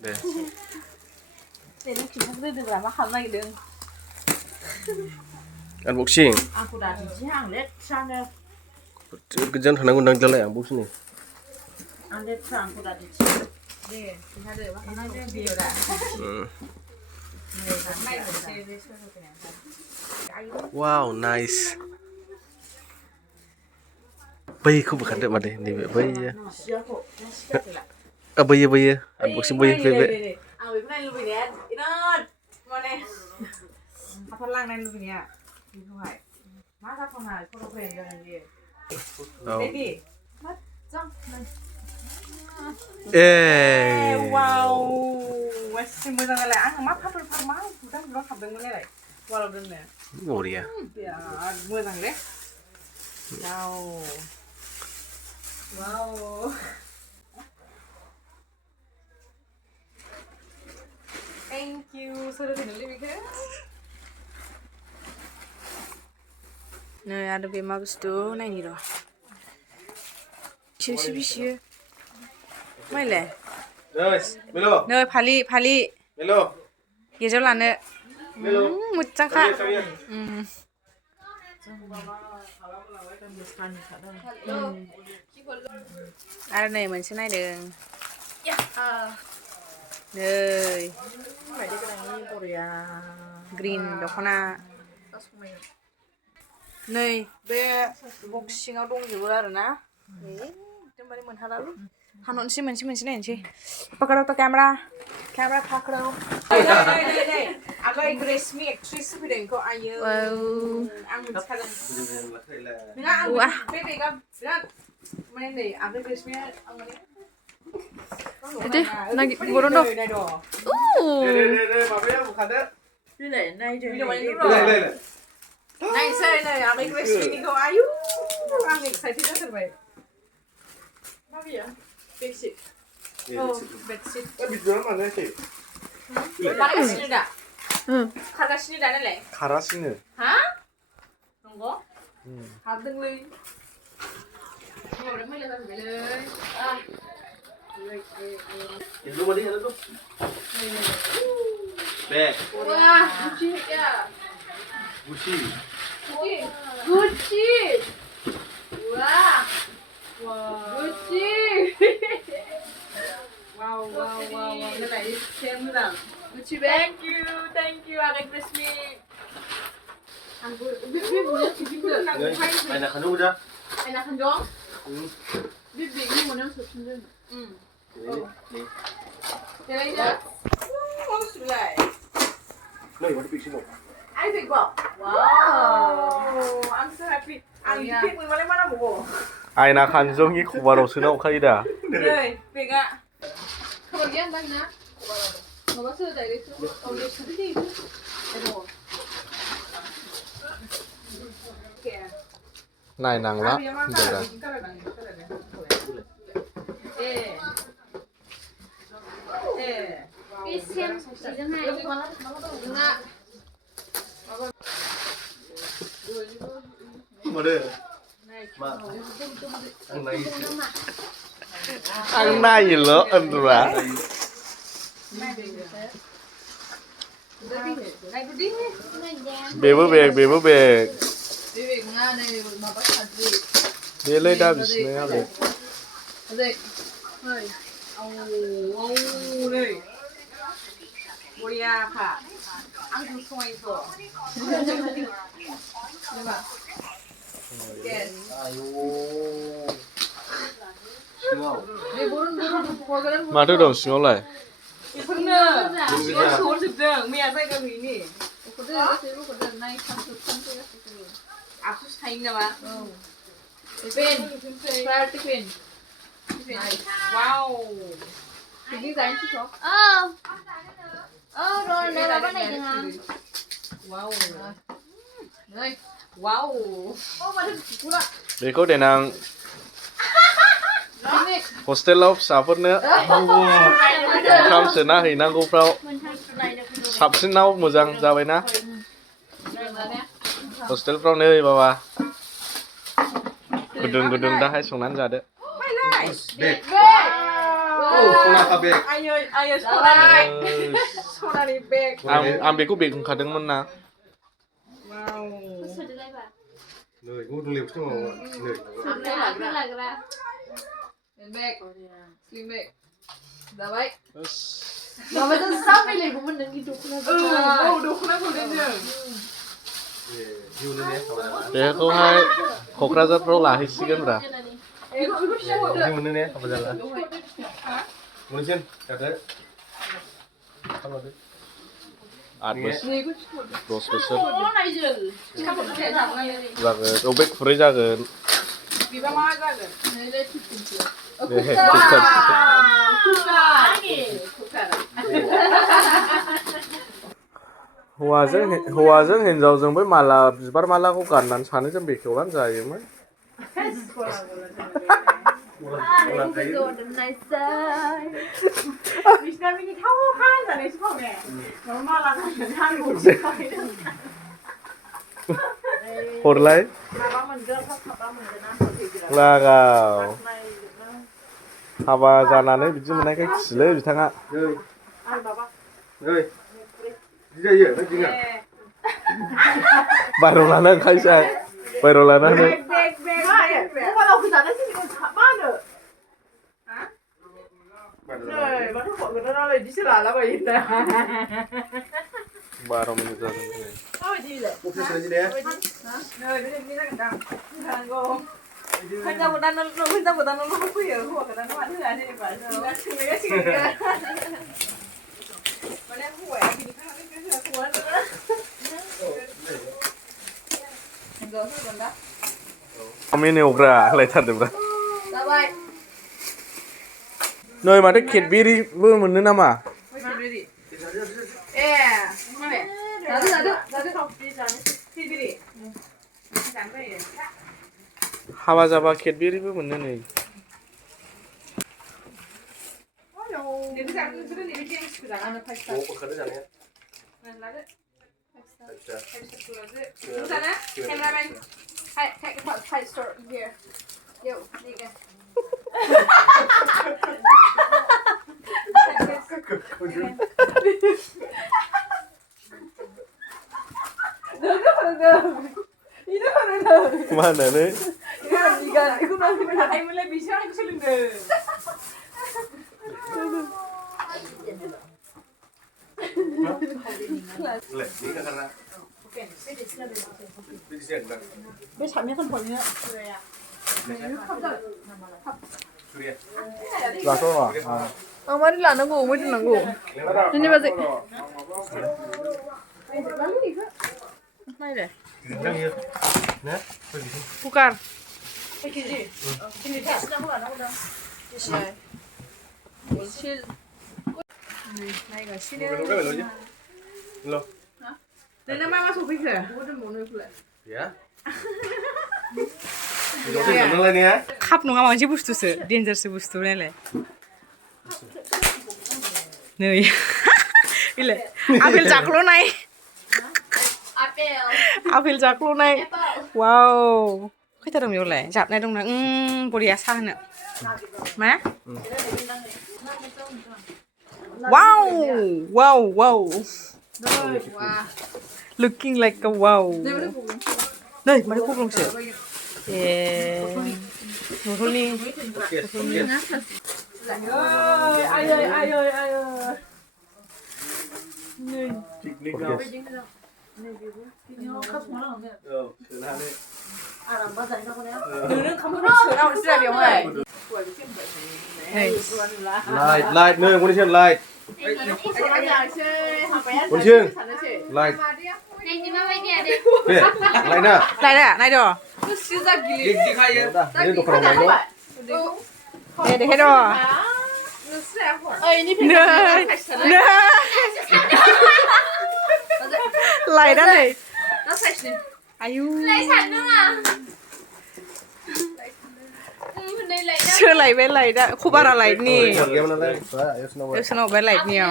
deh nang kibuk deh lah mak hamna gitu unboxing aku dah dijang deh sana kerjaan tanah undang jalan unboxing nih ande sang aku dah dijang deh kita deh mak hamna deh dia dah wow nice bayi aku bukan deh made nih bayi ya bayi unboxing bayi bebe à vì cái này luôn nè Inot ngon nè phát lang này luôn nè đi không phải má ra không hài không quen cho nên gì baby mất răng này wow masih mau jangan lah ang mak hafal farma udah belum hafal mana lagi walau belum ya ngồi ya mau jangan deh wow wow Thank you. Sudah finally bikin. Nah, ada bema bestu, nah ini loh. Siapa? Mana? Guys, Melo. Nah, pali. Melo. Yejo lana. Melo. Mucang kak. Ada nih, masih nih deng. Ya. Nih. Green dख'ना नै बे box सिङाव दंजोबो आरोना एकदमबारे मोनहालालै हानहरनोसै मोनसे नायनोसै पकड़ो तो कैमरा पकड़ो नै आगै ग्रेसमी एक्ट्रेस फैदों बेखौ आयो आं मिथिखादों नोंहा आं बे बेगा बिराद माने नै आगै ग्रेसमीया आं माने Itu, lagi Boro dong. Babanya bukan deh. Này chơi này, à mấy cái đi go ayu. Ang excited dah terbaik. Apa ya? Bedsheet. Oh, bedsheet. Bijuan mana sih? Karga sini dah. Karga sini dah nih. Karga sini. Hah? Nunggu? Hadeng lagi. Ini udah mulai kan belai. Ah. Itu body itu. Bag. Wah, Gucci ya. Gucci. Wah. Gucci. Wow. Ini lagi siapa dah? Gucci bag. Thank you. Agak crispy. Aku, boleh cium tak? Enak kan udah? Enak kan dong? Bibi ini mau nang susun. Nih. Jalan aja. Oh, sudah. Nih, mau dipikir mau. I pick up. Wow. I'm so happy. Ang pick mo mana mo. Ai na kanjong i Boro suna ukhaida. Nih, pick up. Kemudian banyak. Mama sudah dari itu. Oh, dia sudah di itu. Aduh. Này nàng lắm. Được rồi. Xem season 2 Đừng ạ. Mà đây. Mà. Ăn nay gì lỡ ăn rồi à? Bebo beg. Bebek nga này mà bắt thật gì? Dia lấy đa bismillah beg. Đây. Hơi. Đây. Korea kak. Ang gusto itu. Coba. Yes. Ayo. Siapa? Burun program. Mana dong siapa lah? Ibunya. Dia suruh sedang. Mia saya ke sini. Udah naik sampai Aku sayang nama. Pin. Priority pin. Nice. Wow. Ini kain sih kok. Rồi đây là cái này được không? Wow. Đây. Wow. Ô mà được cura. Beko denang hostel of sapornya. Kam sena hinang gofrau. Sabsinau mojang जाबाय ना? Hostelफ्राव नै बाबा. गुदुं दाहाय संनानै जादो. Beg. सना का बेग 아유 소라이 소라리 백 आं बेखौ बेग होनखादोंमोन ना 와우 नै गु दुलि बुस्थु माव नै 백 슬림 백 나와이 너무도 싸움이래 보면 능기 좋구나. 노크나 보내는 ए जिउनो ने बेखौहाय क'क्राझारफ्राव लाहैसिगोनब्रा 이거 시작해 जिउनो ने हाबा जाला मोनसेन जादो खालामदो 8 बोसोर 10 बोसोर 나이즈 참고 돼 잡나요 जागोन अबे खुरै जागोन 비바 마 자गोन 네네 피핀지 네, हौवाजों हिनजावजों बै माला बिबार मालाखौ गाननानै सानैजों बेखेवनानै जायोमोन 미스터민이 타오한 자네 싶어네 너무 말라가 하는 거 हरलाय माबा मोनगोन साबा मोनगोन ना होफैग्रा लागाव हाबा जानानै बिदि मोननायखाय खिलै बिथाङा नै आरो बाबा नै बिदि जायो नै दिङा बायह्रायाव लाना ओंखायसै बायह्रायाव लानानै 백 오빠 그 자네시니까 마늘 네 맞아 거기다 나를 니실 알아봐 있다 12 मिनिट जागोन 어디래 오피스는 지네 네 그래 미나간다 그런 거 혼자보다는 하고요 그거보다는 완전 안 되는 거 알죠 내가 지금 원래 후에 그러니까 그래서 후원을 이거 그런다 मेनु एवग्रा लायथारदोंब्रा 나와이 नै माथो केडबेरिबो मोनो नामा 예 엄마네 나도 커피 잔 티비리 장거리 हाबा जाबा केडबेरिबो मोनो नै 내가 장는 그런 일이 깨끗이 안 하는 파스타 오 그래 자네 나도 괜찮아? 카메라맨 take a picture here yo 니가 माहोनानै 이거 나한테 아이물레 미션하고 싶은데 लेนี่กันนะไม่เสียงดัง 왜 잠깐 벌냐 그래야 수리야 जाथ'आ 어머니 라는거 어머니 라는거 근데 맞아 마이래 굉장히 네 부कार 패키지 근데 테스트 한번 안 하거든 실 나이가 실은 lo 내가 마마 소피크 뭐든 뭐는 그래 ya 이거 좀 놀라냐 컵 너가 뭔지 부스투스 덴저스 부스투래래 네 이래 아필 자클로나이 아필 자클로나이 와우 khuyết miêu lẻ dạp này đông là bồ đìa sao nữa má wow wow wow looking like a wow đây mà nó không sửa một thôi đi ai ơi 너는 가만히 전화 올 사람이 없네. light light nơi quân thiên light quân thiên light nè light nè này nè này đồ đây đồ phòng này đó để hết đồ nơi lại đó này 아유 chưa lại bên lại đã khu ba lại nè eu sẽ nói bên lại nhiều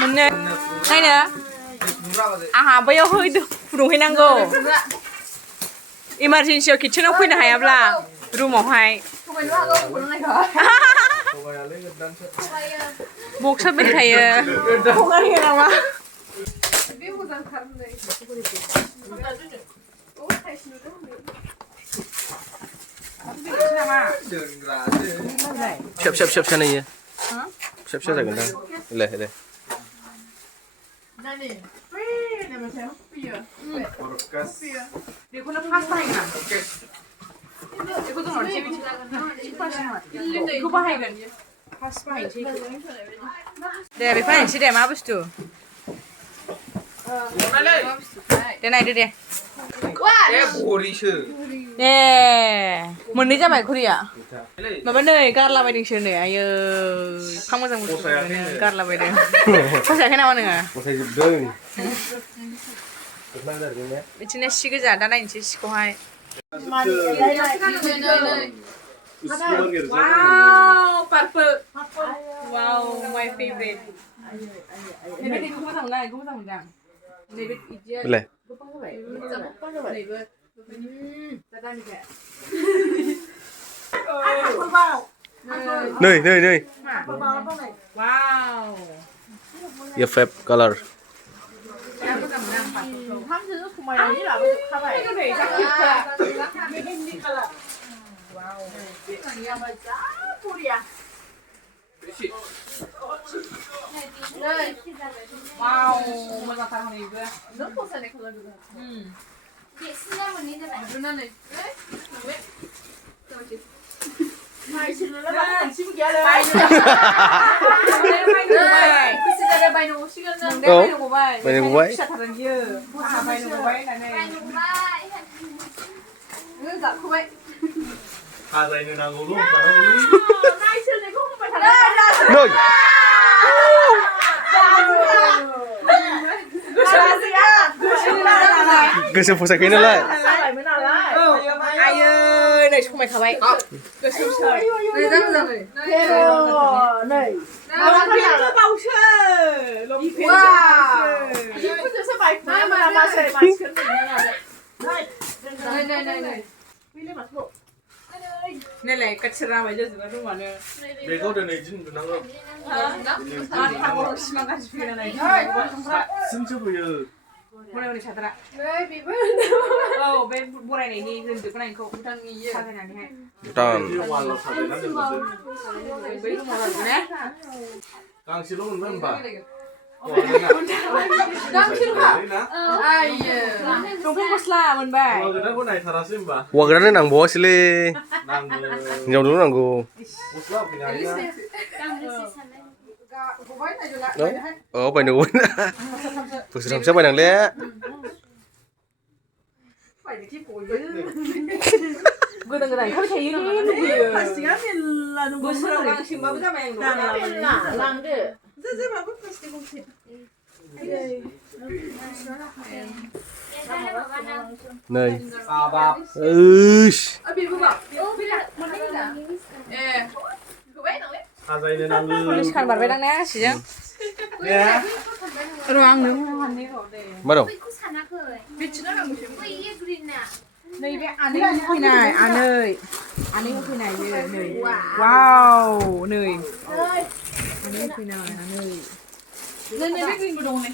mình nè đây nè à bây giờ hơi đủ hay năng go emergency kitchen không khuyên hay à रुमावहाय बक्सआ बेल थायो थगायो नामा Siap sana iya. Siap जागोन दां ले बेखौनो first बाहायगोन आं बेखौ दोनहरनोसै बेखौ बाहायगोन फार्स्ट बाहायनोसै दे बेखौ बाहायनोसै दे मा बुस्थु दे नायदो दे घरिसो ए मोननै जाबाय घरिया माबा नै गारलाबायदोंसो नै आयो एफा मोजां बुस्थु गारलाबायदों फसायाखै नामा नोङो फसायजोबदों बिदिनो सि गोजा दा नायनोसै सिखौहाय वाव पार्पल वाव माय फेभरेट नैबे मोजां मोना बेखौ मोजां मोनदां नैबे इदिया ले गोबां जाबाय नैबो नै वाव ये फेब कलर वाव मोजांथार हनैबो साजायनो नांगौल' गोसो फसायखायो नालाय आयै नै समायखाबाय गोसोमसो नैलाय कच्चरा बायदि जोबा दंमानो बेखौ दिनै दिन उन्दुनांगौ सिमां गाज्रि फैयो नालाय सिनसो फैयो बनायनि साद्रा औ बे बरायनायनि जोंजोबगोन आंखौ साजायनानैहाय टान वालाव साजायनानै दोनदो बै रुमाव लाबो ने गांसेल' मोनबाय होनबा दंफां गस्ला मोनबाय हौवा गोदानखौ नायथारासै होनबा हौवा गोदान नांबावासैलै नांगौ हिनजावनोल' नांगौ गस्ला होफैनो हायोना बायनांगौ बोसोरथामसो बायनांले गोदान गोदान ओंखारबाय थायो लुबैयो बोसोराव गांसेबाबो जाबाय आं लांदो नै साजायनो नांगौ पुलिस खान बारबायदां ने सिजों र' आं नों मा दं नैबे आनै होफैनाय आनै होफैनाय बे नै वाव नै आनै होफैनाय आनै नै बे ग्रिनबो दं नै